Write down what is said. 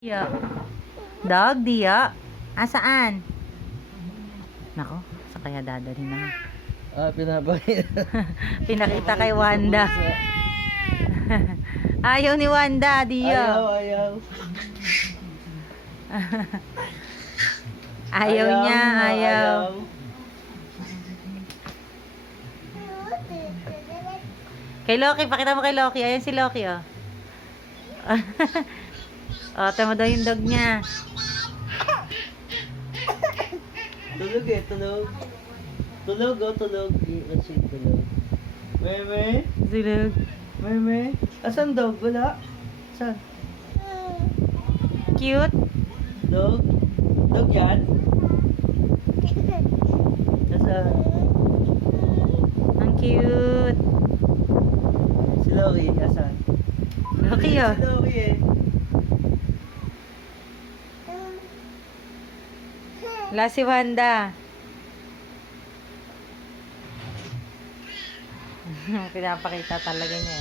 Dia. Dog, Dia. Asaan? Nako, sa kaya dadalhin naman. Pinapakita. Pinakita kay Wanda. Ayaw ni Wanda, Dia. Ayaw. Ayaw niya, ayaw. Kay Loki, pakita mo kay Loki. Ayan si Loki, oh. Oh, tama daw yung dog niya. Tulog tulog. Tulog. Kasi tulog. Meme? Silog. Meme? Asan dog? Wala? Saan? Cute. Dog? Dog yan? Asan? Ang cute. Si Loki, asan? Loki, oh. Si Loki eh. Wala si Wanda. Pinapakita talaga niya.